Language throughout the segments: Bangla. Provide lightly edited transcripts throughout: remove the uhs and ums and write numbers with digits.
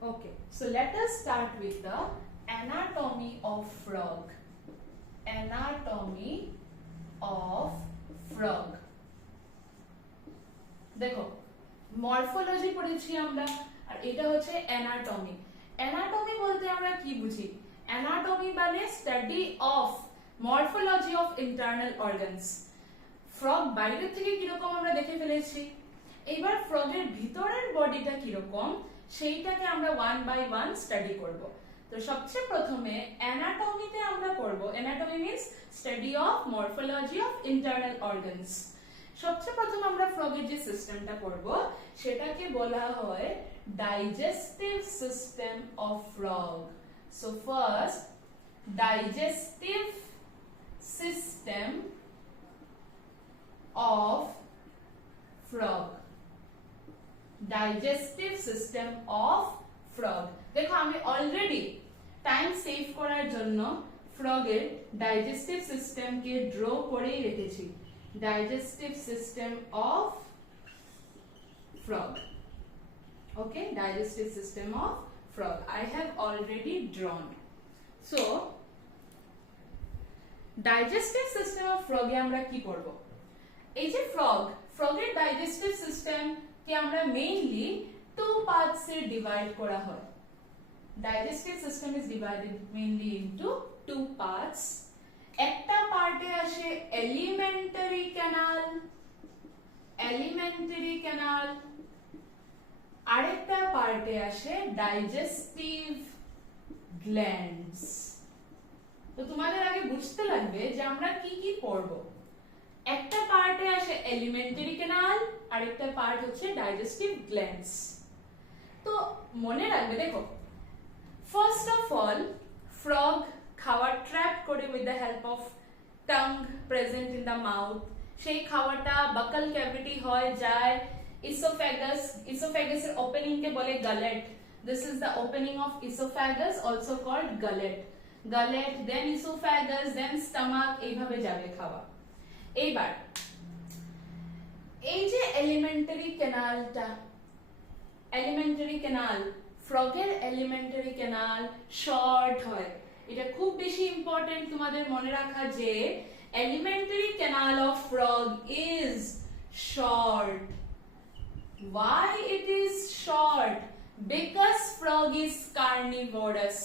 Okay, so let us start with the anatomy of frog. Anatomy of frog. দেখো মরফোলজি পড়েছি আমরা, আর এটা হচ্ছে অ্যানাটমি। অ্যানাটমি বলতে আমরা কি বুঝি? অ্যানাটমি মানে study of morphology of internal organs. Frog বাইরে থেকে কিরকম আমরা দেখে ফেলেছি, এইবার ফ্রগের ভিতরের বডিটা কিরকম সেইটাকে আমরা ওয়ান বাই ওয়ান স্টাডি করব। তো সবচেয়ে প্রথমে অ্যানাটমিতে আমরা পড়ব, anatomy means study of morphology of internal organs. সবচেয়ে প্রথম আমরা ফ্রগের যে সিস্টেমটা পড়ব সেটাকে বলা হয় digestive system of frog. So first, digestive system of frog. Digestive system of frog. দেখো আমি অলরেডি টাইম সেভ করার জন্য ফ্রগের ডাইজেস্টিভ সিস্টেমকে ড্র করেই রেখেছি। Digestive system of frog. Okay, digestive system of frog. I have already drawn. So, digestive system of frog এ আমরা কি করব? এই যে frog এর digestive system কে আমরা mainly two parts এ divide করা হয়। Digestive system is divided mainly into two parts. একটা পার্টে আসে এলিমেন্টারি ক্যানাল, আরেকটা পার্টে আসে ডাইজেস্টিভ গ্ল্যান্ডস। তো তোমাদের আগে বুঝতে লাগবে যে আমরা কি কি পড়ব। একটা পার্টে আসে এলিমেন্টারি ক্যানাল, আরেকটা পার্ট হচ্ছে ডাইজেস্টিভ গ্ল্যান্ডস। তো মনে রাখবে, দেখো ফার্স্ট অফ অল ফ্রগ খাবার ট্র্যাপ করে with the help of tongue present in the mouth. সেই খাওয়াটা বাকাল ক্যাভিটি হয় যায় ইসোফ্যাগাস এর ওপেনিং কে বলে gullet. This is the opening of oesophagus, also called gullet. Then oesophagus, then stomach, এইভাবে যাবে খাওয়া। এইবার এই যে এলিমেন্টারি ক্যানাল, ফ্রগের এলিমেন্টারি ক্যানাল শর্ট হয়। এটা খুব বেশি ইম্পর্টেন্ট তোমাদের মনে রাখা যে elementary canal of frog is short. Why it is short? Because frog is carnivorous.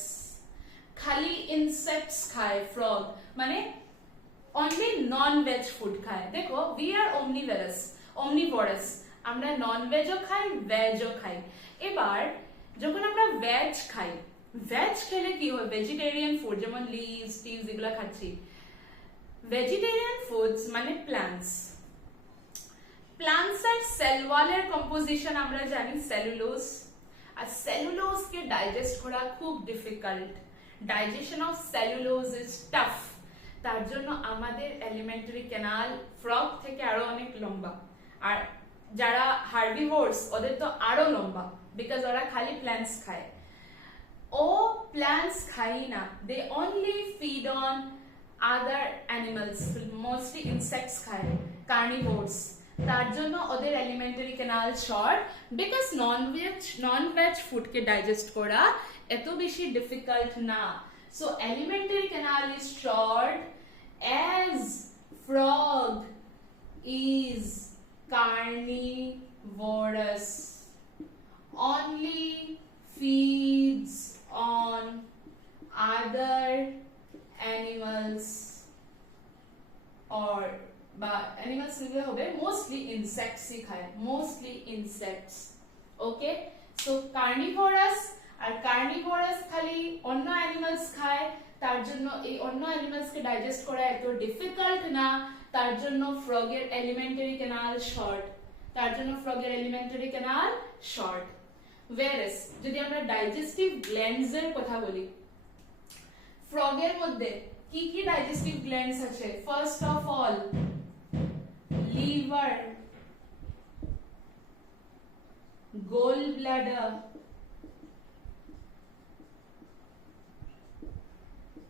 খালি insects খায় frog, মানে only non-veg food খায়। দেখো we are omnivorous, আমরা non-veg ও খাই, veg ও খাই। এবার যখন আমরা veg খাই, ভেজ খেলে কি হয়? ভেজিটেরিয়ান ফুড যেমন লিভস টিভস এগুলো খাচ্ছি। ভেজিটেরিয়ান ফুডস মানে প্ল্যান্টস এর সেল ওয়ালের কম্পোজিশন আমরা জানি সেলুলোজ, আর সেলুলোজ কে ডাইজেস্ট করা খুব difficult. Digestion of cellulose is tough. তার জন্য আমাদের এলিমেন্টারি ক্যানাল ফ্রগ থেকে আরো অনেক লম্বা, আর যারা হার্বিভোরস ওদের তো আরো লম্বা, বিকজ ওরা খালি প্ল্যান্টস খায়। ও প্ল্যান্টস খাই না, they only feed on other animals, mostly insects খায়, কার্নিভোরস। তার জন্য ওদের alimentary canal short, because non veg ফুডকে ডাইজেস্ট করা এত বেশি ডিফিকাল্ট না। So alimentary canal is short as frog is carnivorous, only feeds on other animals or animals হবে mostly insects ই খায়, mostly insects. Okay, so carnivorous, আর carnivorous খালি অন্য animals খায়, তার জন্য এই অন্য animals কে ডাইজেস্ট করা এত ডিফিকাল্ট না। তার জন্য ফ্রগের এলিমেন্টারি ক্যানাল শর্ট, whereas যদি আমরা ডাইজেস্টিভ গ্ল্যান্ডস এর কথা বলি, ফ্রগের মধ্যে কি কি ডাইজেস্টিভ গ্ল্যান্ডস আছে? First of all liver, gall bladder,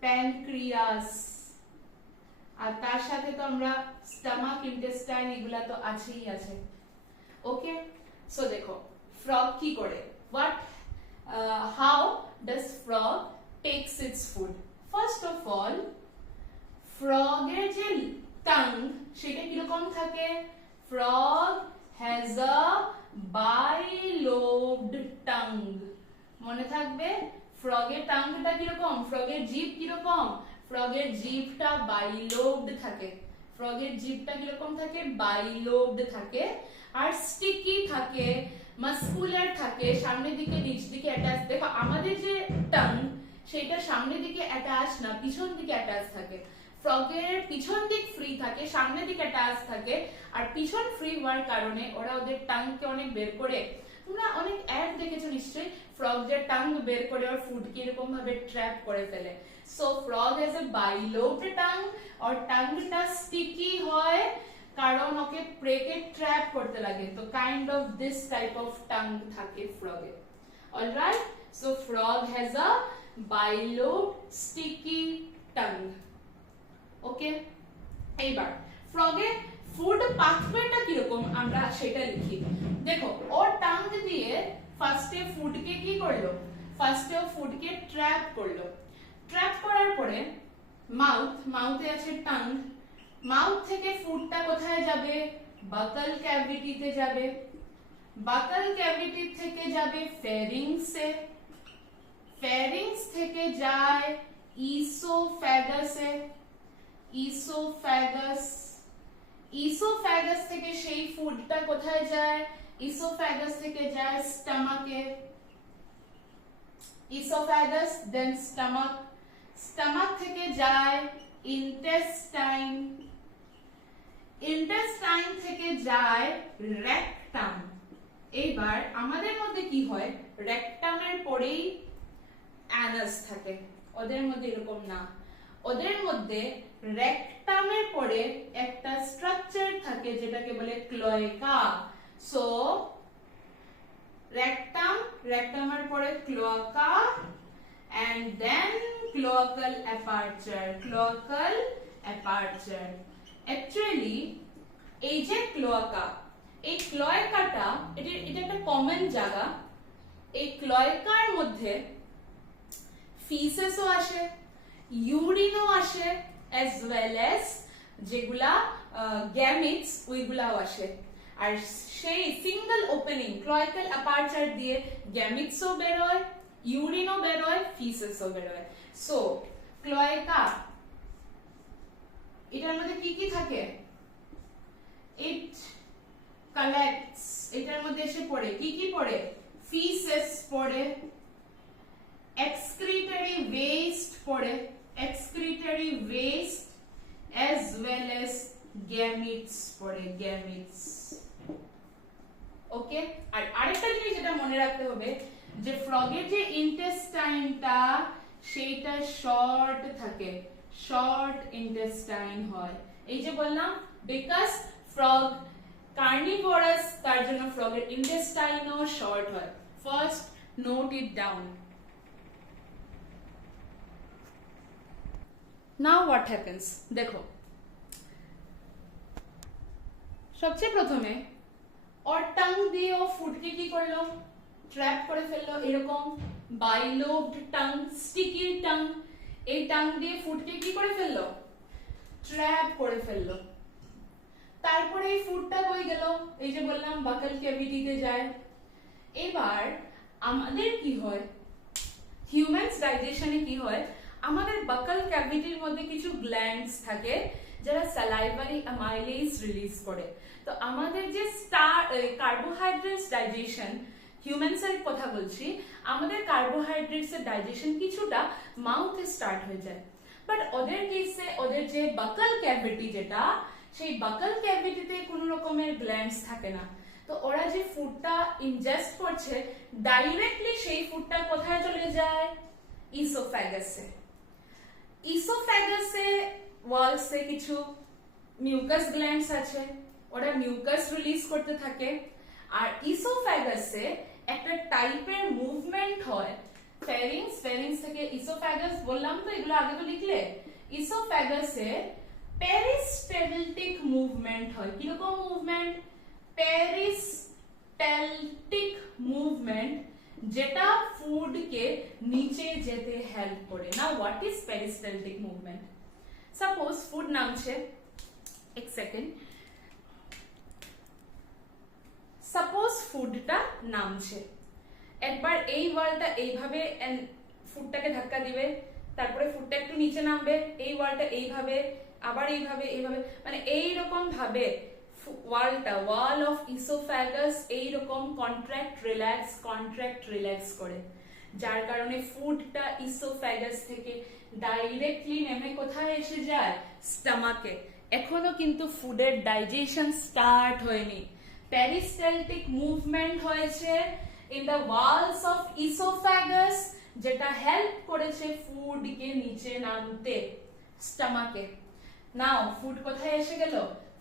pancreas, আর তার সাথে তো আমরা স্টমাক, ইন্টেস্টাইন এগুলা তো আছেই আছে। ওকে, সো দেখো ফ্রগ কি করে, what does frog takes its food? First of all, frog এর যে tongue সেটা কিরকম থাকে? Frog has a bilobed tongue. মনে থাকবে frog এর টাংটা কিরকম, frog এর জিভ কিরকম, frog এর জিভটা বাইলোবড থাকে, frog এর জিভটা কিরকম থাকে, বাইলোবড থাকে, আর স্টিকি থাকে, মাস্কুলার থাকে, সামনের দিকে নিচ দিকে অ্যাটাচ। দেখো আমাদের যে টাং সেটা সামনের দিকে অ্যাটাচ না, পিছন দিকে অ্যাটাচ থাকে। ফ্রগের পিছন দিক ফ্রি থাকে, সামনের দিকে অ্যাটাচ থাকে, আর পিছন ফ্রি হওয়ার কারণে ওরা ওদের টাংকে অনেক বের করে, তোমরা অনেক অ্যাড দেখেছো নিশ্চয়ই, ফ্রগ যে টাং বের করে ওর ফুড কি এরকম ভাবে ট্র্যাপ করে ফেলে। So frog has a bilobed tongue, और টাংটা স্টিকি হয় কারণ ওকে প্রেকে ট্র্যাপ করতে লাগে। তো kind of this type of tongue থাকে ফ্রগে। Alright, so frog has a bilobed sticky tongue. Okay, এইবার ফ্রগের ফুড পাথওয়েটা কিরকম আমরা সেটা লিখি। দেখো ওর টাং দিয়ে ফার্স্টে ফুডকে কি করলো, ফার্স্টে ও ফুডকে ট্র্যাপ করলো, ট্র্যাপ করার পরে মাউথে আছে টাং, মাউথ থেকে ফুডটা কোথায় যাবে, বাকাল ক্যাভিটিতে যাবে, বাকাল ক্যাভিটি থেকে যাবে ফেরিংসে, ফেরিংস থেকে যায় ইসোফ্যাগাসে, ইসোফ্যাগাস, ইসোফ্যাগাস থেকে সেই ফুডটা কোথায় যায়, ইসোফ্যাগাস থেকে যায় স্টমাকে, ইসোফ্যাগাস দেন স্টমাক, স্টমাক থেকে যায় ইন্টেস্টাইন, ইন্টেস্টাইন থেকে যায় রেকটাম। এইবার আমাদের মধ্যে কি হয়, রেকটামের পরেই অ্যানাস থাকে, ওদের মধ্যে এরকম না, ওদের মধ্যে রেকটামের পরে একটা স্ট্রাকচার থাকে যেটাকে বলে ক্লোয়েকা। সো রেকটাম, রেকটামের পরে ক্লোয়াকা, and then cloacal aperture, cloacal aperture. Actually এই যে ক্লোয়াকা, এই ক্লোয়াকাটা এটা একটা কমন জায়গা, এই ক্লোয়াকার মধ্যে ফিসেসও আসে, ইউরিনও আসে, as well as যেগুলা গ্যামিটস ওইগুলাও আসে। আর সেই সিঙ্গেল ওপেনিং ক্লোয়াকাল অ্যাপারচার দিয়ে গ্যামিটসও বের হয়, ইউরিনও বের হয়, ফিসেসও বের হয়। সো ক্লোয়াকা এটার মধ্যে কি কি থাকে, ইট কালেক্টস, এটার মধ্যে এসে পড়ে কি কি পড়ে, ফিসেস পড়ে, excretory waste পড়ে, excretory waste as well as gametes পড়ে, gametes। ওকে, আর আরেকটা জিনিস যেটা মনে রাখতে হবে যে ফ্রগের যে ইন্টেস্টাইনটা সেইটা শর্ট থাকে, শর্ট ইন্টেস্টাইন হয়। এই যে বললাম বিকজ ফ্রগ কার্নিভোরাস, তার জন্য ফ্রগের ইন্টেস্টাইনও শর্ট হয়। First note it down. Now what happens, দেখো সবচেয়ে প্রথমে ওর টাং দিয়ে ও ফুডকে কি করলো, ট্র্যাপ করে ফেললো, এরকম বাইলোবড টাং, স্টিকি টাং, এই টাং দিয়ে ফুডকে কি করে ফেললো, ট্র্যাপ করে ফেললো। তারপরে এই ফুডটা কই গেল, এই যে বললাম বাকাল ক্যাভিটিতে যায়। এবার আমাদের কি হয়, হিউম্যানস ডাইজেশনে কি হয়, আমাদের বাকাল ক্যাভিটির মধ্যে কিছু গ্ল্যান্ডস থাকে যারা স্যালাইভারি অ্যামাইলেজ রিলিজ করে। তো আমাদের যে কার্বোহাইড্রেটস ডাইজেশন, হিউম্যানসের কথা বলছি, আমাদের কার্বোহাইড্রেটস এর ডাইজেশন কিছুটা মাউথে স্টার্ট হয়ে যায়, বাট ওদের কেসে ওদের যে বাকাল ক্যাভিটি যেটা, সেই বাকাল ক্যাভিটিতে কোনো রকমের গ্ল্যান্ডস থাকে না। তো ওরা যে ফুডটা ইনজেস্ট করছে ডাইরেক্টলি সেই ফুডটা কোথায় চলে যায়, ইসোফ্যাগাসে। ইসোফ্যাগাসে ওয়ালসে কিছু মিউকাস গ্ল্যান্ডস আছে, ওরা মিউকাস রিলিজ করতে থাকে। আর ইসোফ্যাগাসে একটা টাইপের মুভমেন্ট হয়, ফেরিংস, ফেরিংস থেকে ইসোফ্যাগাস, বললাম তো এগুলো আগে তো লিখলে। ইসোফ্যাগাসে পেরিস্টেলটিক মুভমেন্ট হয়। কিরকম মুভমেন্ট, পেরিস্টেলটিক মুভমেন্ট, যেটা ফুড ফুড কে নিচে যেতে হেল্প করে। Now what is peristaltic movement? Suppose food নামছে, এক সেকেন্ড, সাপোজ ফুডটা নামছে, একবার এই ওয়ালটা এইভাবে ফুডটাকে ধাক্কা দিবে, তারপরে ফুডটা একটু নিচে নামবে, এই ওয়ালটা এইভাবে, আবার এইভাবে এইভাবে, মানে এইরকম ভাবে ওয়ালটা, ওয়াল অফ ইসোফ্যাগাস এইরকম কন্ট্রাক্ট রিল্যাক্স করে, যার কারণে ফুডটা ইসোফ্যাগাস থেকে ডাইরেক্টলি নেমে কোথায় এসে যায়? স্টমাকে। এখনো কিন্তু ফুডের ডাইজেশন স্টার্ট হয়নি, পেরিস্টালটিক মুভমেন্ট হয়েছে ইন দ্য ওয়ালস অফ ইসোফ্যাগাস, যেটা হেল্প করেছে ফুডকে নিচে নামতে স্টমাকে। নাও ফুড কোথায় এসে গেল?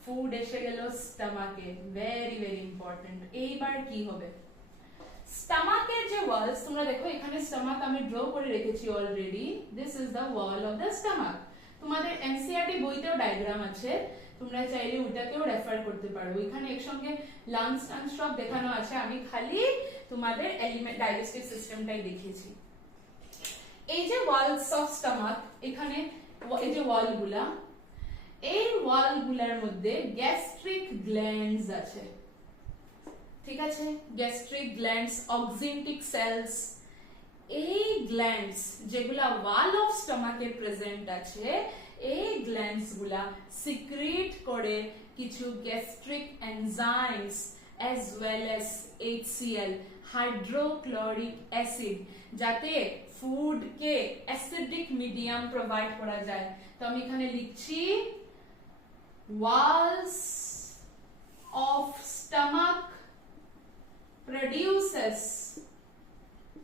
ফুড এসে গেল স্টমাকে। Very very important. এইবার কি হবে? স্টমাকের যে ওয়ালস, তোমরা দেখো এখানে স্টমাক আমি ড্র করে রেখেছি already, this is the wall of the stomach. তোমাদের এনসিইআরটি বইতেও ডায়াগ্রাম আছে, তোমরা চাইলে ওটাকেও রেফার করতে পারো, এখানে একসঙ্গে লাংস সব দেখানো আছে, আমি খালি তোমাদের এলিমেন্ট ডাইজেস্টিভ সিস্টেমটাই দেখিয়েছি। এই যে ওয়ালস অফ স্টমাক, এখানে এই যে ওয়ালগুলা, এই ওয়ালগুলার মধ্যে গ্যাস্ট্রিক গ্ল্যান্ডস আছে, ঠিক আছে? গ্যাস্ট্রিক গ্ল্যান্ডস, অক্সিনটিক সেলস, এই গ্ল্যান্ডস যেগুলা ওয়াল অফ স্টমাকের প্রেজেন্ট আছে, এই গ্ল্যান্ডস গুলা সিক্রিট করে কিছু gastric enzymes as well as HCl, hydrochloric acid, যাতে ফুডকে অ্যাসিডিক মিডিয়াম প্রোভাইড করা যায়। তো আমি এখানে লিখছি walls of stomach produces,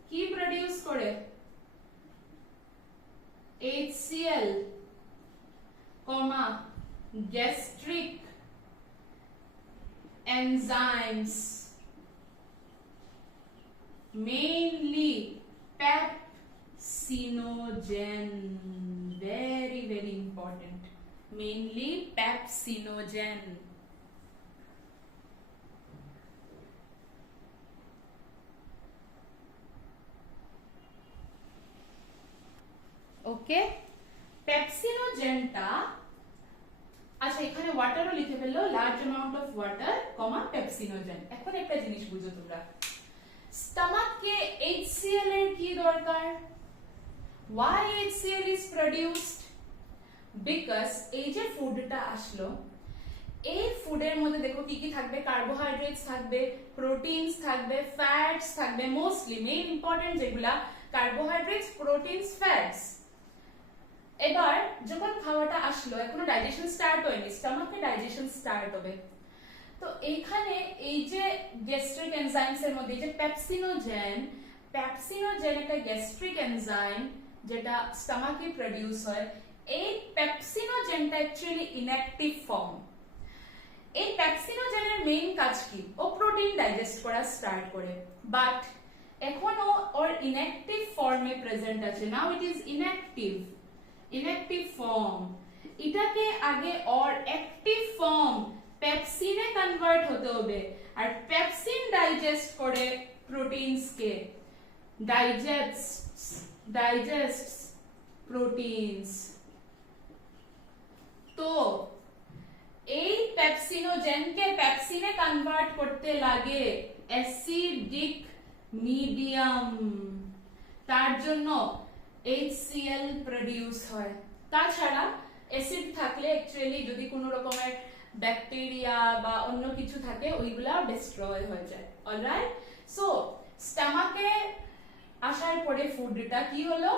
কি প্রডিউস করে? HCl, gastric enzymes, mainly pepsinogen, very very important, mainly pepsinogen. ওকে, পেপসিনোজেনটা, আচ্ছা এখানে ওয়াটারও লিখে ফেললো, large amount of water comma pepsinogen. এখন একটা জিনিস বুঝো তোমরা, স্টমাককে HCl এর কি দরকার? why HCl is produced? because এই যে ফুডটা আসলো, এই ফুডের মধ্যে দেখো কি কি থাকবে? কার্বোহাইড্রেটস থাকবে, প্রোটিনস থাকবে, ফ্যাটস থাকবে, মোস্টলি মেইন ইম্পর্টেন্ট যেগুলা কার্বোহাইড্রেটস, প্রোটিনস, ফ্যাটস। এবার যখন খাওয়াটা আসলো, এখনো ডাইজেশন স্টার্ট হয়নি, স্টমাকে ডাইজেশন স্টার্ট হবে, তো এইখানে এই যে গ্যাস্ট্রিক এনজাইমস এর মধ্যে যে পেপসিনোজেন, পেপসিনোজেন একটা গ্যাস্ট্রিক এনজাইম যেটা স্টমাকে প্রডিউস হয়। এই পেপসিনোজেনটা অ্যাকচুয়ালি ইনঅ্যাক্টিভ ফর্ম। এই পেপসিনোজেনের মেইন কাজ কি? ও প্রোটিন ডাইজেস্ট করা স্টার্ট করে, বাট এখনো ওর ইনঅ্যাক্টিভ ফর্মে প্রেজেন্ট আছে। নাও ইট ইজ ইনঅ্যাক্টিভ ফর্ম। এটাকে আগে ওর অ্যাক্টিভ ফর্ম পেপসিনে কনভার্ট হতে হবে, আর পেপসিন ডাইজেস্ট করে প্রোটিনস কে, ডাইজেস্টস প্রোটিনস। তো এই পেপসিনোজেনকে পেপসিনে কনভার্ট করতে লাগে অ্যাসিডিক মিডিয়াম, তার জন্য HCl প্রডিউস হয়। তাছাড়া অ্যাসিড থাকলে অ্যাকচুয়ালি যদি কোনো রকমের ব্যাকটেরিয়া বা অন্য কিছু থাকে ওইগুলা ডিস্ট্রয় হয়ে যায়। অলরাইট, সো স্টমাকে আসার পরে ফুডটা কি হলো?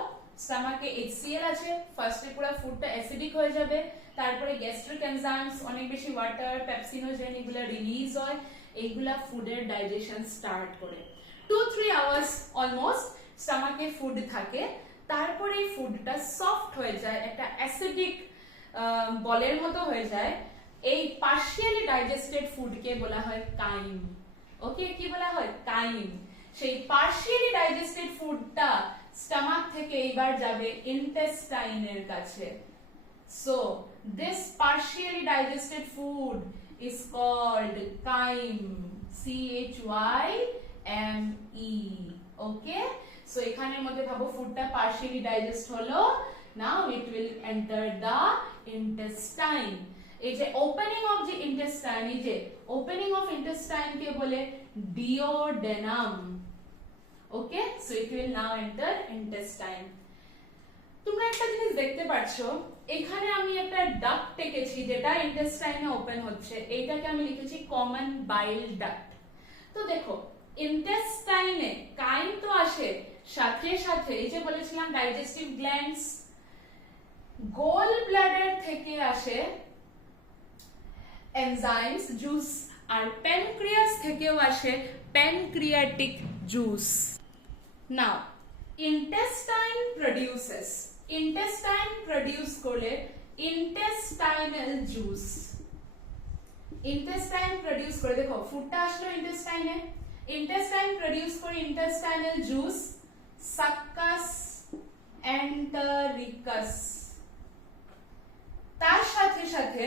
স্টমাকে HCl আছে, ফার্স্টে পুরো ফুডটা অ্যাসিডিক হয়ে যাবে, তারপরে গ্যাস্ট্রিক এনজাইমস, অনেক বেশি ওয়াটার, পেপসিনোজেন এগুলা রিলিজ হয়, এইগুলা ফুডের ডাইজেশন স্টার্ট করে। 2-3 আওয়ার্স অলমোস্ট স্টমাকে ফুড থাকে, তারপরে এই ফুডটা সফট হয়ে যায়, একটা অ্যাসিডিক বলের মতো হয়ে যায়। এই পার্শিয়ালি ডাইজেস্টেড ফুডকে বলা হয় কাইম। ওকে, কি বলা হয়? কাইম। সেই পার্শিয়ালি ডাইজেস্টেড ফুডটা স্টমাক থেকে এবার যাবে ইন্টেস্টাইনের কাছে। So this partially digested food is called chyme, CHYME. Okay, so এখানের মধ্যে ভাবো ফুডটা পার্শিয়ালি ডাইজেস্ট হলো, now it will enter the intestine. এই যে ওপেনিং অফ যে ইন্টেস্টাইন, এই যে ওপেনিং অফ ইন্টেস্টাইন কে বলে duodenum. Okay, so it will now enter intestine. তোমরা একটা জিনিস দেখতে পাচ্ছো, এখানে আমি একটা ডাক্ট এঁকেছি যেটা ইন্টেস্টাইনে ওপেন হচ্ছে, এইটাকে আমি লিখেছি কমন বাইল ডাক্ট। তো দেখো ইন্টেস্টাইনে কাইম তো আসে, সাথে সাথে এই যে বলেছিলাম ডাইজেস্টিভ গ্ল্যান্ডস, গোল ব্লাডার থেকে আসে এনজাইমস জুস, আর প্যানক্রিয়াস থেকেও আসে প্যানক্রিয়াটিক জুস। নাও ইন্টেস্টাইন প্রডিউসেস, ইন্টেস্টাইন প্রডিউস করলে ইন্টেস্টাইনাল জুস, ইন্টেস্টাইন প্রডিউস করে, দেখো ফুডটা আসলো ইন্টেস্টাইনে, ইন্টেস্টাইন প্রডিউস করে ইন্টেস্টাইনাল জুস, সাক্কাস এন্টারিকাস। তার সাথে সাথে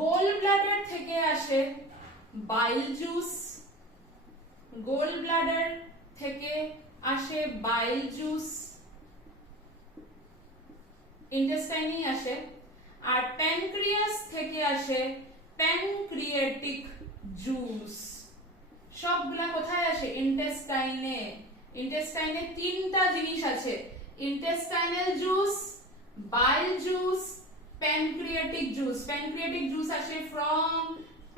গোল ব্লাডার থেকে আসে বাইল জুস, গোল ব্লাডার থেকে আসে বাইল জুস, ইন্টেস্টাইনেই আসে, আর প্যানক্রিয়াস থেকে আসে প্যানক্রিয়াটিক জুস। সবগুলা কোথায় আসে? ইন্টেস্টাইনে। ইন্টেস্টাইনে তিনটা জিনিস আছে, intestinal juice, bile juice, pancreatic juice. Pancreatic juice আসে ফ্রম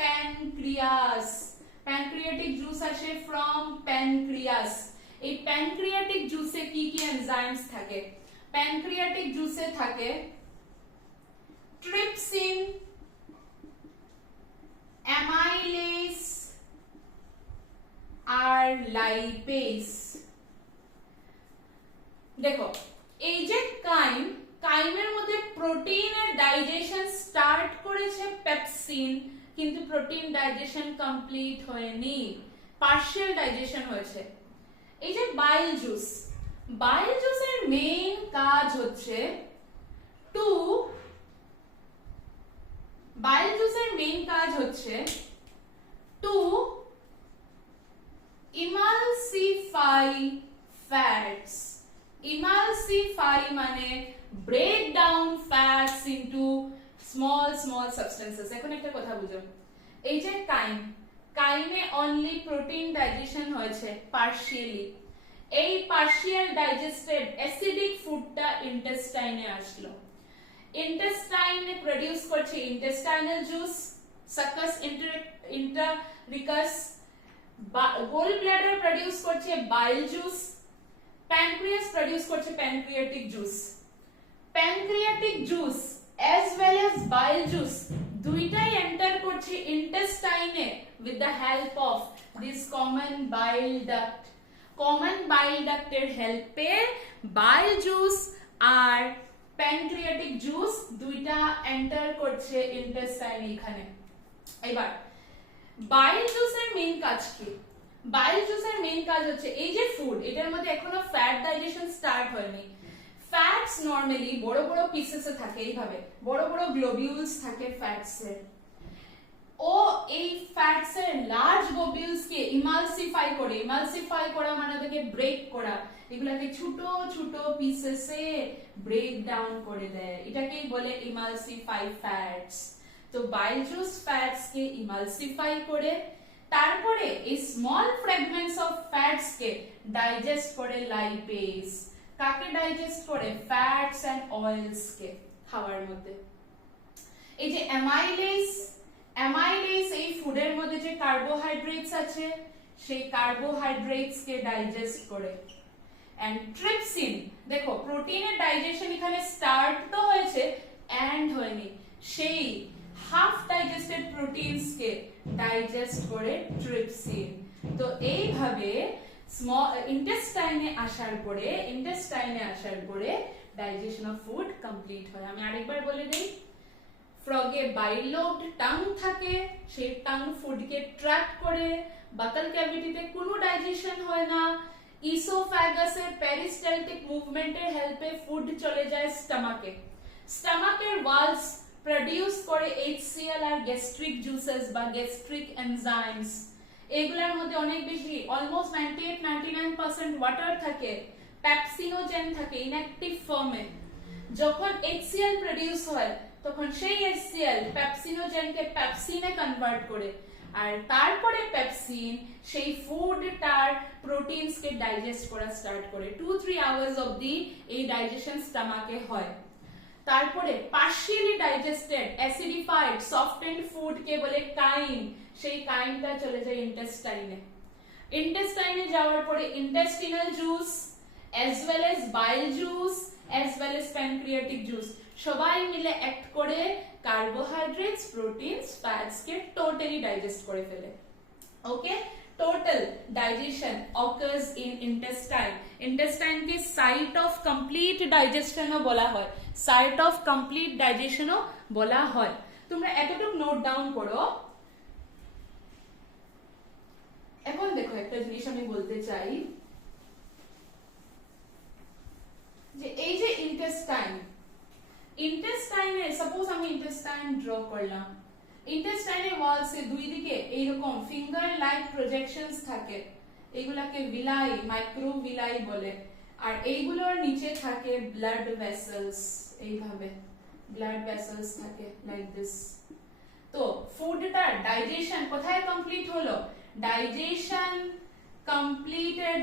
প্যানক্রিয়াস, প্যানক্রিয়াটিক জুস আসে ফ্রম প্যানক্রিয়াস। এই প্যানক্রিয়াটিক জুসে কি কি এনজাইমস থাকে? প্যানক্রিয়াটিক জুসে থাকে ট্রিপসিন, অ্যামাইলেজ আর লাইপেজ। দেখো এই যে কাইম, কাইমের মধ্যে প্রোটিনের ডাইজেশন স্টার্ট করেছে পেপসিন, কিন্তু প্রোটিন ডাইজেশন কমপ্লিট হয়নি, পার্শিয়াল ডাইজেশন হয়েছে। এই যে বাইল জুস, বাইল জুসের মেইন কাজ হচ্ছে টু, বাইল জুসের মেইন কাজ হচ্ছে টু ইমালসিফাই ফ্যাটস। ইমালসিফাই মানে break down fats into small small substances. এখন একটা কথা বুঝো, এই যে কাইম, কাইমে অনলি প্রোটিন ডাইজেশন হয়েছে পার্শিয়ালি, এই পার্শিয়াল ডাইজেস্টেড অ্যাসিডিক ফুডটা ইন্টেস্টাইনে আসলো, ইন্টেস্টাইনে প্রডিউস করছে intestinal juice, succus entericus, gall bladder produce করছে বাইল জুস, প্যানক্রিয়াস প্রডিউস করছে pancreatic juice. Pancreatic juice as well as bile juice দুইটাই এন্টার করছে ইন্টেস্টাইনে with the help of this common bile duct। common bile duct এর হেল্পে bile juice আর প্যানক্রিয়াটিক জুস দুইটা এন্টার করছে ইন্টেস্টাইনে এখানে। এবার বাইল জুসের মেইন কাজ কি? বাইল জুসের মেইন কাজ হচ্ছে এই যে ফুড, এটার মধ্যে এখনো ফ্যাট ডাইজেশন স্টার্ট হয়নি। ফ্যাটস নরমালি বড় বড় পিসেসে থাকে, এইভাবে বড় বড় গ্লোবিউলস থাকে ফ্যাটস এর, ও এই ফ্যাটস এর লার্জ গ্লোবিউলস কে ইমালসিফাই করে, ইমালসিফাই করা মানে ওটাকে ব্রেক করা, এগুলাকে ছোট ছোট পিসেসে ব্রেক ডাউন করে দেয়, এটাকেই বলে ইমালসিফাই ফ্যাটস। তো বাইল জুস ফ্যাটস কে ইমালসিফাই করে, তারপরে এই small fragments of fats K digest করে লাইপেজ। কাকে ডাইজেস্ট করে? ফ্যাটস এন্ড অয়েলস কে খাওয়ার মধ্যে। এই যে অ্যামাইলেজ, অ্যামাইলেজ এই ফুডের মধ্যে যে কার্বোহাইড্রেটস আছে সেই কার্বোহাইড্রেটস কে ডাইজেস্ট করে। এন্ড ট্রিপসিন, দেখো প্রোটিনের ডাইজেশন এখানে স্টার্ট তো হয়েছে, এন্ড হয়নি, সেই হাফ ডাইজেস্টেড প্রোটিনস কে ডাইজেস্ট করে ট্রিপসিন। তো এইভাবে ইন্টেস্টাইনে আসার পরে ডাইজেশন অফ ফুড কমপ্লিট হয়। আমি আরেকবার বলে দেই, ফ্রগে বাইলোভড টাং থাকে, সেই টাং ফুডকে ট্র্যাপ করে, বাকাল ক্যাভিটিতে কোনো ডাইজেশন হয় না, ইসোফ্যাগাসের পেরিস্টালটিক মুভমেন্টের হেল্পে ফুড চলে যায় স্টমাকে, স্টমাকের ওয়ালস প্রডিউস করে HCl আর গ্যাস্ট্রিক জুসেস বা গ্যাস্ট্রিক এনজাইমস, এগুলোর মধ্যে অনেক বেশি অলমোস্ট 98-99% ওয়াটার থাকে, পেপসিনোজেন থাকে ইনঅ্যাক্টিভ ফর্মে। যখন HCl প্রডিউস হয় তখন সেই HCl পেপসিনোজেনকে পেপসিনে কনভার্ট করে, আর তারপরে পেপসিন সেই ফুডটার প্রোটিনসকে ডাইজেস্ট করা স্টার্ট করে। 2-3 আওয়ার্স অবধি এই ডাইজেশন স্টমাকে হয়। তারপরে পার্শিয়ালি ডাইজেস্টেড অ্যাসিডিফাইড সফটেন্ড ফুড কে বলে কাইন, সেই কাইনটা চলে যায় ইন্টেস্টাইনে। ইন্টেস্টাইনে যাওয়ার পরে intestinal juice as well as bile juice as well as pancreatic juice সবাই মিলে অ্যাক্ট করে কার্বোহাইড্রেটস, প্রোটিনস, ফ্যাটস কে টোটালি ডাইজেস্ট করে ফেলে। ওকে, total digestion occurs in intestine. intestine के site of complete digestion ও বলা হয়, site of complete digestion ও বলা হয়। তোমরা এতটুকু নোট ডাউন করো। এখন দেখো একটা জিনিস আমি বলতে চাই, যে এই যে ইন্টেস্টাইনে সাপোজ আমি ইন্টেস্টাইন ড্র করলাম, ইন্টেস্টাইনের ওয়ালস এর দুই দিকে এইরকম ফিঙ্গার লাইক প্রজেকশনস থাকে, এগুলাকে ভিলাই, মাইক্রোভিলাই বলে। আর এইগুলোর নিচে থাকে ব্লাড ভেসেলস, এইভাবে ব্লাড ভেসেলস থাকে লাইক দিস। তো ফুডটা ডাইজেশন কোথায় কমপ্লিট হলো? Digestion completed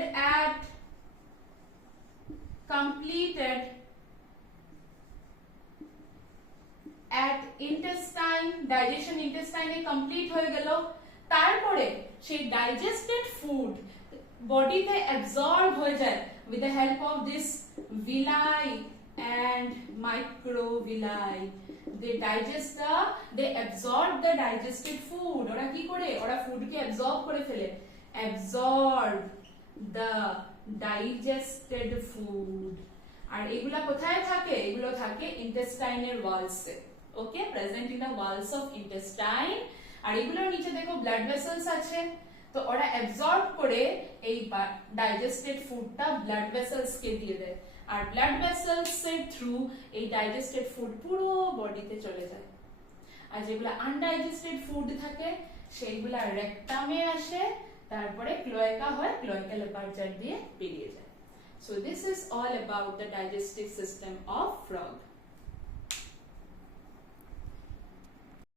at intestine, digestion ইন্টেস্টাইনে কমপ্লিট হয়ে গেল। তারপরে সেই ডাইজেস্টেড ফুড বডিতে অ্যাবজর্ব হয়ে যায় with the help of this villi and microvilli. they absorb the digested food. ওরা কি করে? ওরা ফুডকে অ্যাবজর্ব করে ফেলে। absorb the digested food. আর এগুলা কোথায় থাকে? এগুলো থাকে ইন্টেস্টাইনের ওয়ালসে। Okay, present in the walls of intestine. আর এগুলোর নিচে দেখো ব্লাড ভেসেলস আছে, তো ওরা অ্যাবজর্ব করে এই ডাইজেস্টেড ফুডটা ব্লাড ভেসেলস কে দিয়ে দেয়, আর ব্লাড ভেসেলস এর থ্রু এই ডাইজেস্টেড ফুড পুরো বডিতে চলে যায়। আর যেগুলো আনডাইজেস্টেড ফুড থাকে সেইগুলা রেকটামে আসে, তারপরে ক্লোয়েকা হয়, ক্লোয়েকাল অ্যাপারচার দিয়ে বেরিয়ে যায়। So this is all about the digestive system of frog.